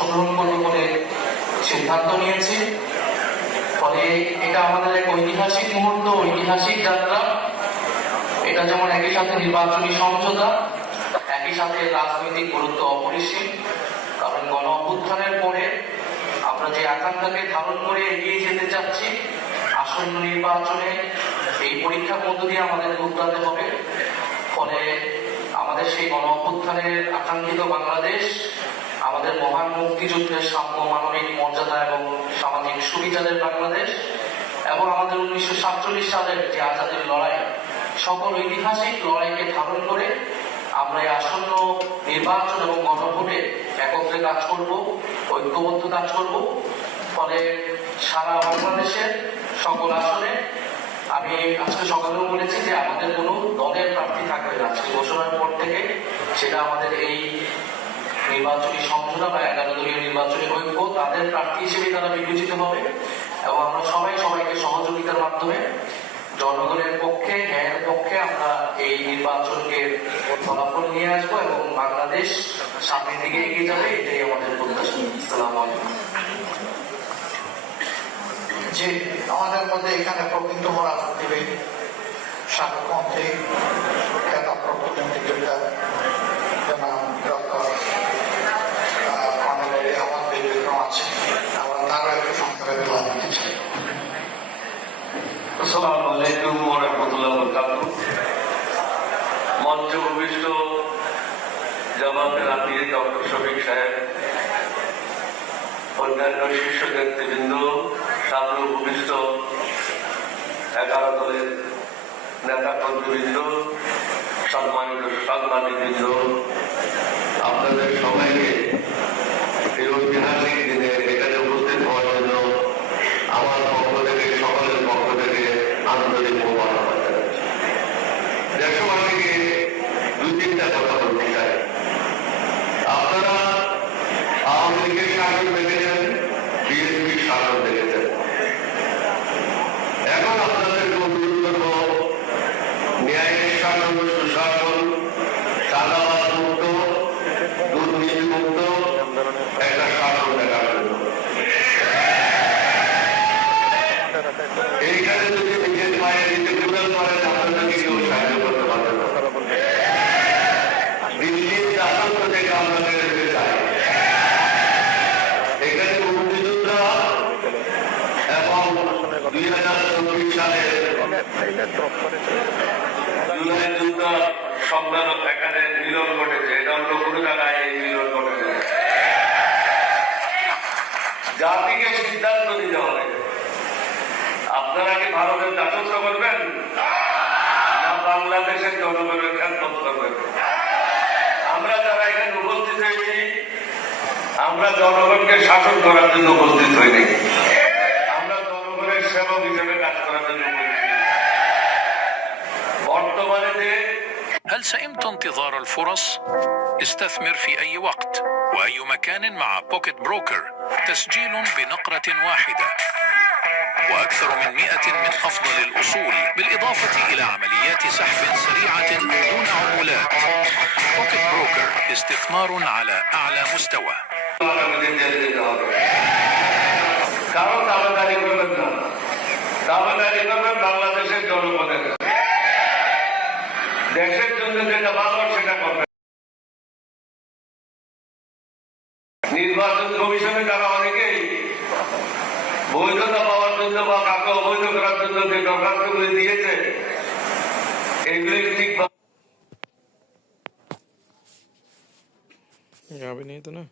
অংশগ্রহণ করব সিদ্ধান্ত নিয়েছি। ফলে এটা আমাদের এক ঐতিহাসিক মুহূর্ত, ঐতিহাসিক যাত্রা। এটা যেমন একই সাথে নির্বাচনী সমঝোতা, একই সাথে রাজনৈতিক গুরুত্ব অপরিসীম। কারণ গণ অভ্যুত্থানের পরে আমরা যে আকাঙ্ক্ষাকে ধারণ করে এগিয়ে যেতে চাচ্ছি, আসন্ন নির্বাচনে এই পরীক্ষার মধ্য দিয়ে আমাদের উদ্যাতে হবে। ফলে আমাদের সেই গণ অভ্যুত্থানের আকাঙ্ক্ষিত বাংলাদেশ আমাদের মহান মুক্তিযুদ্ধের সাম্য মানবিক মর্যাদা এবং সামাজিক সুবিচারের বাংলাদেশ এবং আমাদের উনিশশো সাতচল্লিশ সালের যে আজাদের লড়াই, সকল ঐতিহাসিক লড়াইকে ধারণ করে আমরা এই আসন্ন নির্বাচন এবং গণভোটে একত্রে কাজ করব, ঐক্যবদ্ধ কাজ করব। ফলে সারা বাংলাদেশের সকল আসনে আমি আজকে সকালেও বলেছি যে আমাদের কোনো দলের প্রার্থী থাকবে না। আজকে ঘোষণার পর থেকে সেটা আমাদের এই নির্বাচনী সংসদা বা এগারো দলীয় নির্বাচনী ঐক্য তাদের প্রার্থী হিসেবে তারা বিবেচিত হবে এবং আমরা সবাই সবাইকে সহযোগিতার মাধ্যমে জনগণের পক্ষে, ন্যায়ের পক্ষে আমরা এই নির্বাচনকে ফলাফল নিয়ে আসব এবং বাংলাদেশ সামনের দিকে এগিয়ে যাবে, এটাই আমাদের প্রত্যাশা। আলাইকুম। যে আমাদের মধ্যে এখানে প্রকৃত মনোযোগ দিবে সাবেক মন্ত্রী খেতাবপ্রাপ্ত মুক্তিযোদ্ধা জনাব আসসালামু আলাইকুম অন্যান্য শীর্ষ নেতৃবৃন্দ, সামনে ভূমিষ্ঠ এগারো দলের নেতা কর্মীবৃন্দ সম্মানিত সাংবাদিকবৃন্দ। আপনাদের সবাইকে এই ঐতিহাসিক দিনে এখানে উপস্থিত হওয়ার জন্য আমার পক্ষ থেকে সকলের পক্ষ থেকে আন্তরিক মোবারকবাদ জানাচ্ছি। দেশবাসীকে দুই তিনটা কথা বলতে চাই আপনারা আওয়ামী লীগের শাসন দেখেছেন বিএনপির শাসন দেখেছেন এখন আপনাদেরকে অনুরোধ করব শাসন সুশাসন চাঁদাবাদ মুক্ত দুর্নীতি মুক্ত একটা শাসন দেখার জন্য এইখানে যদি নিজের পায়ে নিজে কুড়াল করেন আপনাদেরকে কেউ সাহায্য করতে পারবে না দিল্লির শাসন থেকে আমরা বেরোতে চাই এখানে মুক্তিযোদ্ধা এবং দুই হাজার চব্বিশ সালে জুলাই যুদ্ধ সম্মেলন এখানে মিলন ঘটেছে। এটা অন্য কোনো জায়গায় এই মিলন ঘটেছে। জাতিকে সিদ্ধান্ত নিতে হবে। আপনারা কি ভারতের দাসত্ব করবেন? না, বাংলাদেশের জনগণের খেদমত করবেন। আমরা যারা এখানে উপস্থিত হয়েছি, আমরা জনগণকে শাসন করার জন্য উপস্থিত হইনি। আমরা জনগণের সেবক হিসেবে কাজ করার জন্য উপস্থিত هل سئمت انتظار الفرص؟ استثمر في أي وقت وأي مكان مع بوكيت بروكر تسجيل بنقرة واحدة وأكثر من مئة من أفضل الأصول بالإضافة إلى عمليات سحب سريعة دون عمولات بوكيت بروكر استثمار على أعلى مستوى আগামীতে জেল যেতে হবে কারো দাবাদারি করবেন না দাবাদারি করবেন বাংলাদেশের জনগণের যেটা ভালো সেটা করবে নির্বাচন কমিশনে তারা অনেকেই বৈধতা পাওয়ার জন্য বা কাকে অবৈধ করার জন্য যে দরখাস্তগুলি দিয়েছে, এগুলি ঠিক যাবে নেই তো না।